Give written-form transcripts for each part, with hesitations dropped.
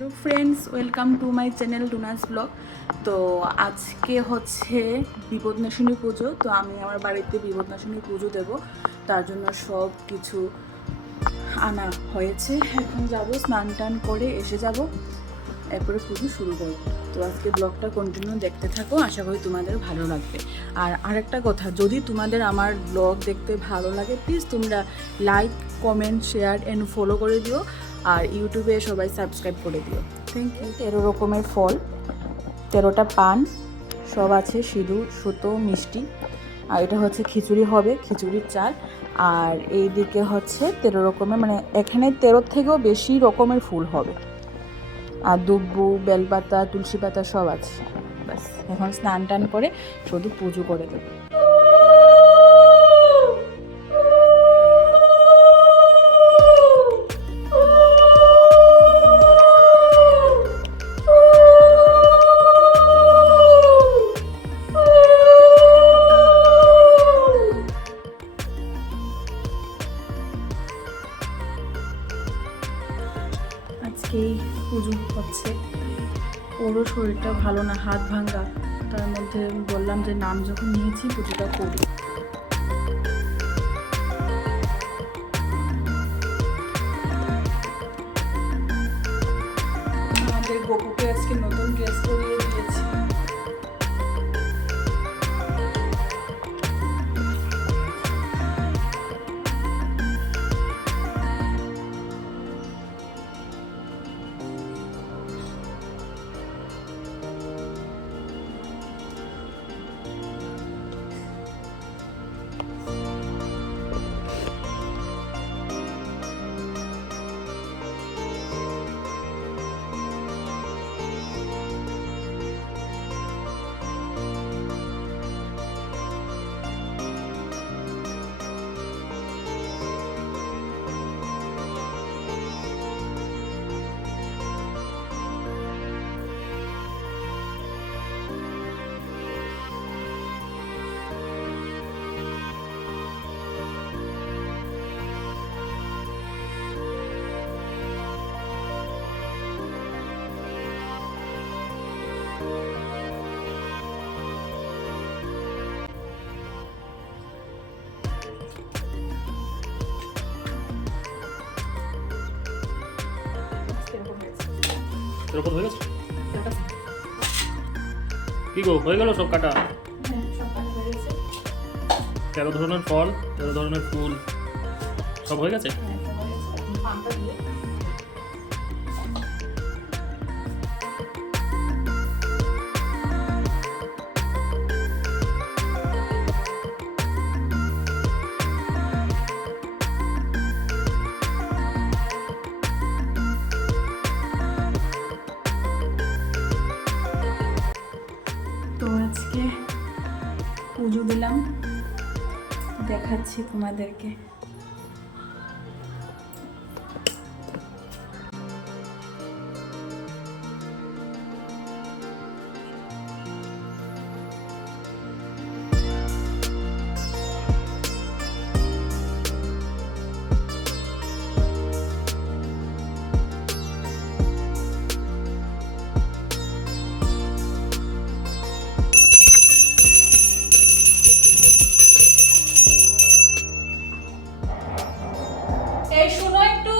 Hello friends, welcome to my channel টুনাস blog. তো আজকে হচ্ছে বিপদনাশিনী পুজো। তো আমি আমার বাড়িতে বিপদনাশিনী পুজো দেব, তার জন্য সব কিছু আনা হয়েছে। এখন যাব, স্নান টান করে এসে যাব, এরপরে পুজো শুরু করব। তো আজকে ব্লগটা কন্টিনিউ দেখতে থাকো, আশা করি তোমাদের ভালো লাগবে। আর আরেকটা কথা, যদি তোমাদের আমার ব্লগ দেখতে ভালো লাগে, প্লিজ তোমরা like, comment, share and follow করে দিও। আর ইউটিউবে সবাই সাবস্ক্রাইব করে দিও। Thank you. 13 রকমের ফল, 13টা পান, সব আছে, সিঁদুর, সুতো, মিষ্টি। আর এটা হচ্ছে খিচুড়ি হবে, খিচুড়ির চাল। আর এই দিকে হচ্ছে 13 রকমের, মানে এখানে 13 থেকেও বেশি রকমের ফুল হবে। আর দুব্বু, বেলপাতা, তুলসী পাতা সব আছে। ব্যাস, এখন স্নান টান করে শুধু পুজো করে দেবো। আজকেই পুজো হচ্ছে। ওরও শরীরটা ভালো না, হাত ভাঙ্গা। তার মধ্যে বললাম যে নাম যখন নিয়েছি পুজোটা করি। আমাদের গপুকে আজকে নতুন ড্রেস পরিয়ে দিয়েছি। এরকম হয়ে গেছে কি গো, হয়ে গেল সব কাটা? 13 ধরনের ফল, 13 ধরনের ফুল সব হয়ে গেছে। তো আজকে পুজো দিলাম, দেখাচ্ছি তোমাদেরকে। এই শোনো একটু।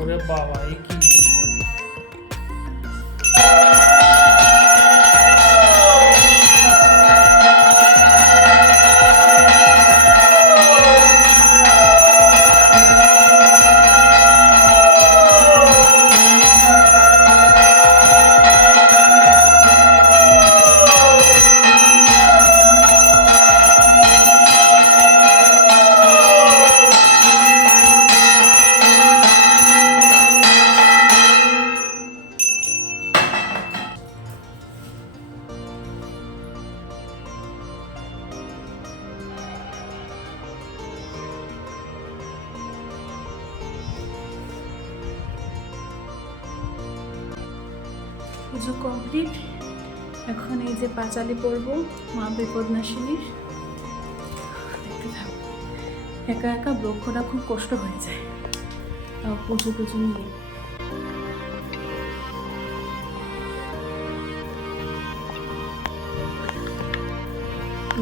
ওরে বাবা, এই কি পুজো কমপ্লিট। এখন এই যে পাঁচালি পরব মা বিপদনাশিনীর। দেখতে থাকো, একা একা ব্লগ করা খুব কষ্ট হয়ে যায়, তাও পুজো টুজো নিয়ে।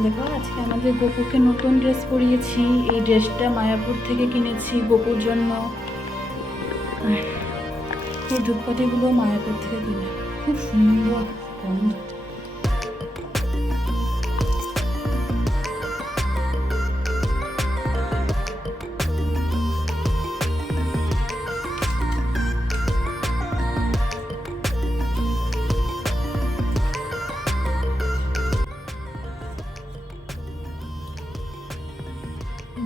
দেখো আজকে আমাদের গোপুকে নতুন ড্রেস পরিয়েছি। এই ড্রেসটা মায়াপুর থেকে কিনেছি গোপুর জন্য, আর এই ধূপকাঠিগুলো মায়াপুর থেকে কিনা। খুব সুন্দর গন্ধ।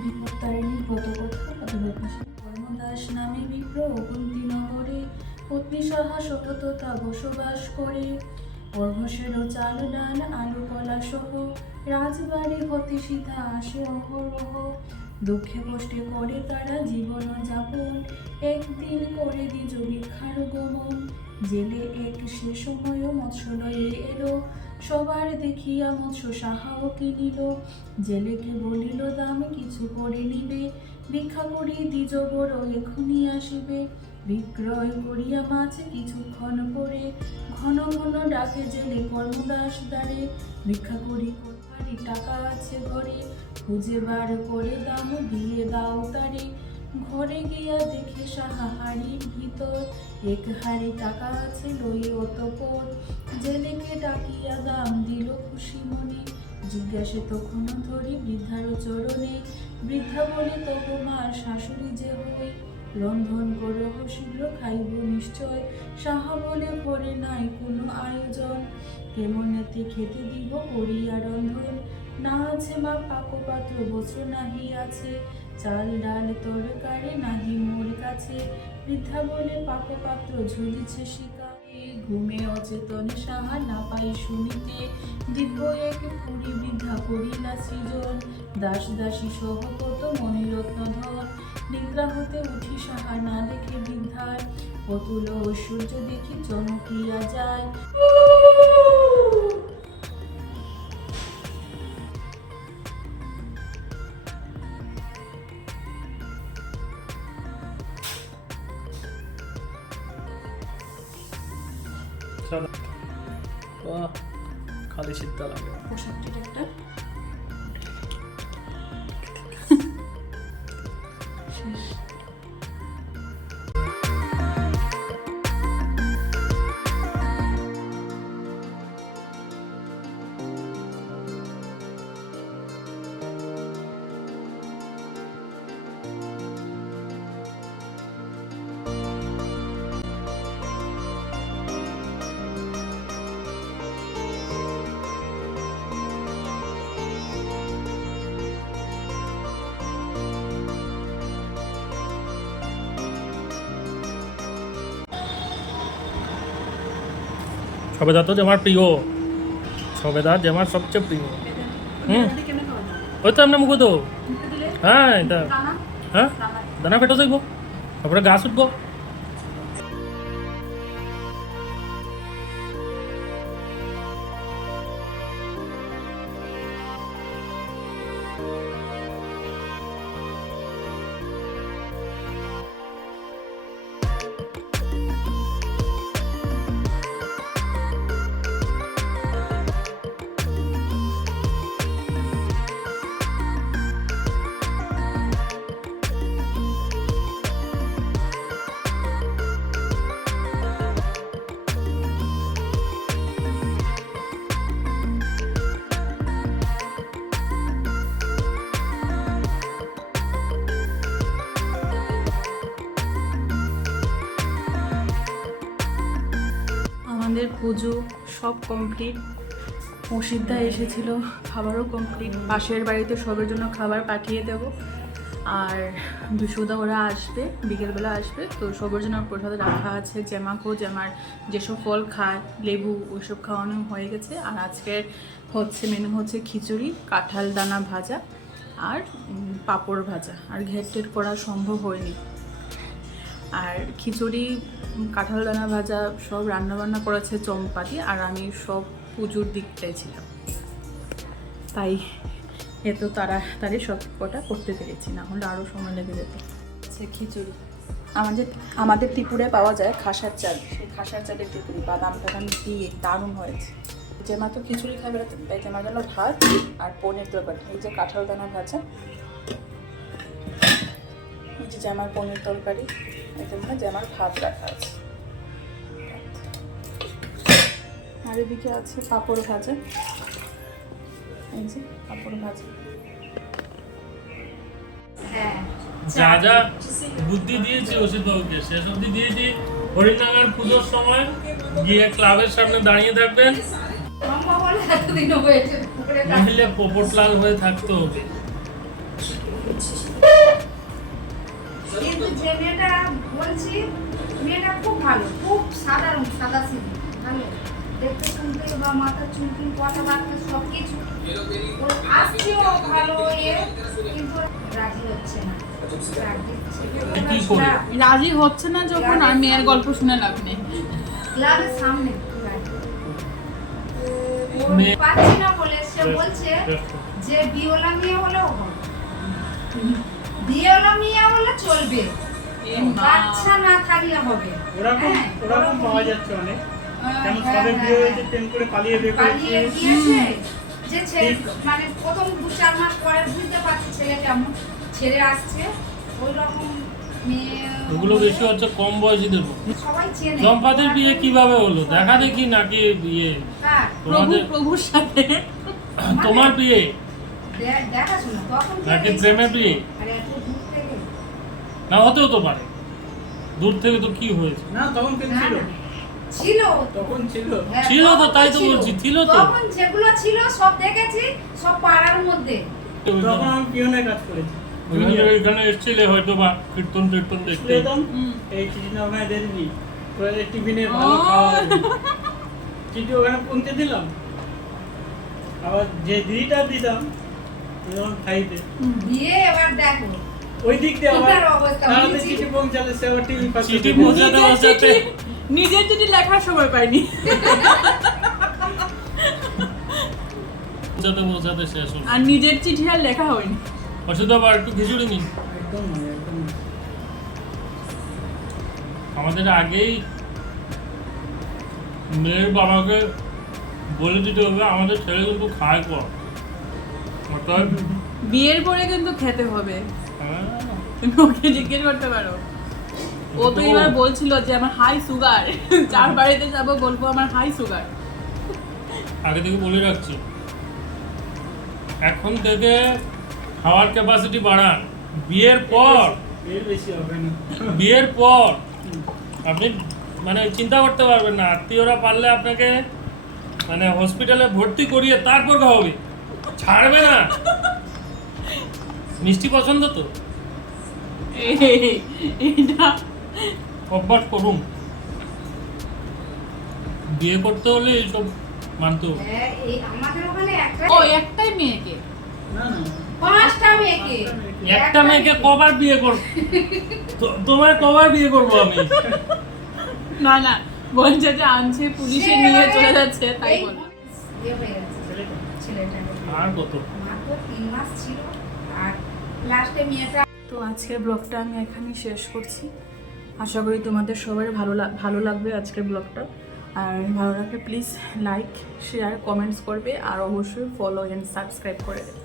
বিপত্তারিণী ব্রতকথা কর্মদাস নামে বিপ্র কুন্তিনগরে পত্নী সহা সততা বসবাস করে। অর্ঘসেরও চাল ডাল আলু কলা সহ রাজবাড়ি হতে সিধা আসে অহরহ। দুঃখে কষ্টে করে তারা জীবন যাপন, একদিন করে দ্বিজ ভিক্ষার গমন। জেলে এক সে সময়ও মৎস্যলয়ে এলো, সবার দেখিয়া মৎস্য সাহাও কিনিল। জেলেকে বলিল দাম কিছু করে নিবে, ভিক্ষা করি দ্বিজ বড় এখনই আসিবে। বিক্রয় করিয়া মাছ কিছুক্ষণ পরে, ঘন ঘন ডাকে জেলে কর্মদাস দ্বারে। ভিক্ষা করি কোথারি টাকা আছে ঘরে, খুঁজে বার করে দাম দিয়ে দাও তারে। ঘরে গিয়া দেখে সাহা হাড়ির ভিতর, এক হাড়ি টাকা আছে লই অতপর। জেলেকে ডাকিয়া দাম দিল খুশি মনে, জিজ্ঞাসে তখন ধরি বৃদ্ধার চরণে। বৃদ্ধা বলে তবু মার শাশুড়ি যে হই, রন্ধন করো শীঘ্র খাইব নিশ্চয়। সাহা বলে ঘরে নাই কোনো আয়োজন, কেমনেতে খেতে দিব করিয়া রন্ধন। না আছে মা পাকপাত্র বস্ত্র নাহি আছে, চাল ডাল তরকারি নাহি মোর কাছে। বৃদ্ধা বলে পাকপাত্র ঝুলিছে শিকারে, ঘুমে অচেতন সাহা না পাই শুনিতে। দিব্য এক পুরী বৃদ্ধা করিলা সৃজন, দাস দাসী সহ কত মণিরত্ন ধন। নিদ্রা হতে উঠি সাহা না দেখে বৃদ্ধার, অতুল ঐশ্বর্য দেখি চমকিয়া যায়। চলো বাহ, খালি শীতটা লাগে। পোশাকটির একটা শেষ। সবেদা তো যে আমার প্রিয়, সবেদা যে আমার সবচেয়ে প্রিয়। হুম, ওই তো এমনি মুখো তো। হ্যাঁ এটা, হ্যাঁ দানা ফেটো যাইব, তারপরে গাছ উঠবো। আমাদের পুজো সব কমপ্লিট। অসিদ্ধা এসেছিল, খাবারও কমপ্লিট। পাশের বাড়িতে সবার জন্য খাবার পাঠিয়ে দেব, আর বিশুদা ওরা আসবে, বিকেলবেলা আসবে। তো সবার জন্য প্রসাদ রাখা আছে। জেমার যেসব ফল খায়, লেবু, ওইসব খাওয়ানো হয়ে গেছে। আর আজকের মেনু হচ্ছে খিচুড়ি, কাঁঠাল দানা ভাজা আর পাঁপড় ভাজা। আর ঘের টের করা সম্ভব হয়নি। আর খিচুড়ি, কাঁঠাল দানা ভাজা সব রান্নাবান্না করেছে চম্পাতি, আর আমি সব পুজোর দিকটাই ছিলাম, তাই এত তাড়াতাড়ি সব কটা করতে পেরেছি, না হলে আরও সময় লেগে যেত। আচ্ছা, খিচুড়ি আমাদের ত্রিপুরায় পাওয়া যায় খাসার চাল, সেই খাসার চালের খিচুড়ি বাদাম টাদাম দিয়ে দারুণ হয়েছে। যে মাত্র খিচুড়ি খাবে তাই আমার জন্য ভাত আর পনির তরকারি, এই যে কাঁঠাল দানা ভাজা, এই যে আমার পনির তরকারি, এই যে আমার ভাত রাখা আছে, আর এদিকে আছে পাঁপড় ভাজা, এই যে পাঁপড় ভাজা। যা যা বুদ্ধি দিয়েছি অসিত বাবুকে শেষ অব্দি দিয়েছি। হরিণাঙ্গার পুজোর সময় গিয়ে ক্লাবের সামনে দাঁড়িয়ে থাকবেন, নইলে পোপট লাল হয়ে থাকতে হবে। কিন্তু যে মেয়েটা বলছি, মেয়েটা খুব ভালো, খুব সাধারণ, সাদা সিধে ভালো দেখতে শুনতে, বা মাথা চুলকিন কথাবার্তা সব কিছু আসছেও ভালো, কিন্তু রাজি হচ্ছে না। কি করে রাজি হচ্ছে না যখন, আর মেয়ের গল্প শুনে লাভ নেই। ক্লাবের সামনে মেয়ে- পাচ্ছি না বলে সে বলছে যে বিওলা মেয়ে হলেও হবে, বিওলা মেয়ে হলে চলবে, বাচ্চা না থাকলে হবে। ওরকম পাওয়া যাচ্ছে অনেক, যেমন হ্যাঁ, সবে হ্যাঁ, বিয়ে হয়েছে হ্যাঁ। প্রেম করে পালিয়ে বিয়ে পালিয়ে করেছে। গিয়েছে, যে ছেলে মানে প্রথম 2-4 মাস পরে বুঝতে পারছে ছেলে কেমন, ছেড়ে আসছে, ওই রকম মেয়ে। ওগুলো বেশি হচ্ছে কম বয়সীদের মধ্যে। সবাই চেনে। চম্পাদের বিয়ে কিভাবে হলো দেখা দেখি নাকি বিয়ে? হ্যাঁ, তোমাদের প্রভুর সাথে তোমার বিয়ে দেখাশোনা তখন কে নাকি দেখছে? প্রেমের বিয়ে? আরে এত দূর থেকে না হতেও তো পারে, দূর থেকে তো কি হয়েছে। না তখন কিন্তু না, ছিল, না, ছিল। তখন ছিল। হ্যাঁ, ছিল তো, তখন তাই তো ছিল। বলছি, ছিল তো। তখন যেগুলো ছিল সব দেখেছি, সব পাড়ার মধ্যে। তখন আমি পিয়নের কাজ করেছি। এখানে এসেছিলে হয়তো বা কীর্তন টীর্তন দেখতে। যেতাম, এই চিঠি ওখানে দিয়ে দিবি, তোর টিফিনে ভালো খাওয়া হবে। চিঠি ওখানে পৌঁছে দিলাম, আবার যে দিদিটা দিতাম যেমন খাইতে, দিয়ে এবার দেখো ওই দিক দিয়ে আবার ওটার অবস্থা, তাহলে ওই চিঠি পৌঁছালে সে আবার টিভি পাশে চিঠি দিয়ে দেয়। পৌঁছাতে পৌঁছাতে নিজের চিঠি লেখার সময় পাইনি। পৌঁছাতে পৌঁছাতে শেষ হলো। আর নিজের চিঠি আর লেখা হয়নি। অসুবিধা আবার একটু খিচুড়ি নিন। একদম নয়, একদম নয়। আমাদের আগেই মেয়ের বাবাকে বলে দিতে হবে আমাদের ছেলে কিন্তু খায় কম, অর্থাৎ বিয়ের পরে কিন্তু খেতে হবে, হ্যাঁ, তুমি ওকে জিজ্ঞেস করতে পারো। ও তো এবার বলছিল যে আমার হাই সুগার, যার বাড়িতে যাব বলবো আমার হাই সুগার। আগে থেকে বলে রাখছি, এখন থেকে খাওয়ার ক্যাপাসিটি বাড়ান। বিয়ের পর এর বেশি হবে না। বিয়ের পর আপনি মানে চিন্তা করতে পারবেন না, আত্মীয়রা পারলে আপনাকে মানে হসপিটালে ভর্তি করিয়ে তারপর খাওয়াবে, ছাড়বে না। মিষ্টি পছন্দ তো, এটা অভ্যাস করুন। বিয়ে করতে হলে এইসব মানতে হবে। হ্যাঁ, এই আমাদের ওখানে একটা ও একটাই মেয়েকে, না না, 5টা মেয়েকে, একটা মেয়েকে কবার বিয়ে করব? তোমার কবার বিয়ে করবো আমি? না না বলছে যে আনছে পুলিশে নিয়ে চলে যাচ্ছে, তাই বল। বিয়ে হয়ে গেছে ছেলেটা। ছেলেটা, আর কত? মাত্র 3 মাস ছিল, আর লাস্টে মেয়েটা। তো আজকের ব্লগটা আমি এখানেই শেষ করছি। আশা করি তোমাদের সবার ভালো লাগবে আজকের ব্লগটা। আর ভালো লাগলে প্লিজ লাইক, শেয়ার, কমেন্টস করবে, আর অবশ্যই ফলো এন্ড সাবস্ক্রাইব করে দেবে।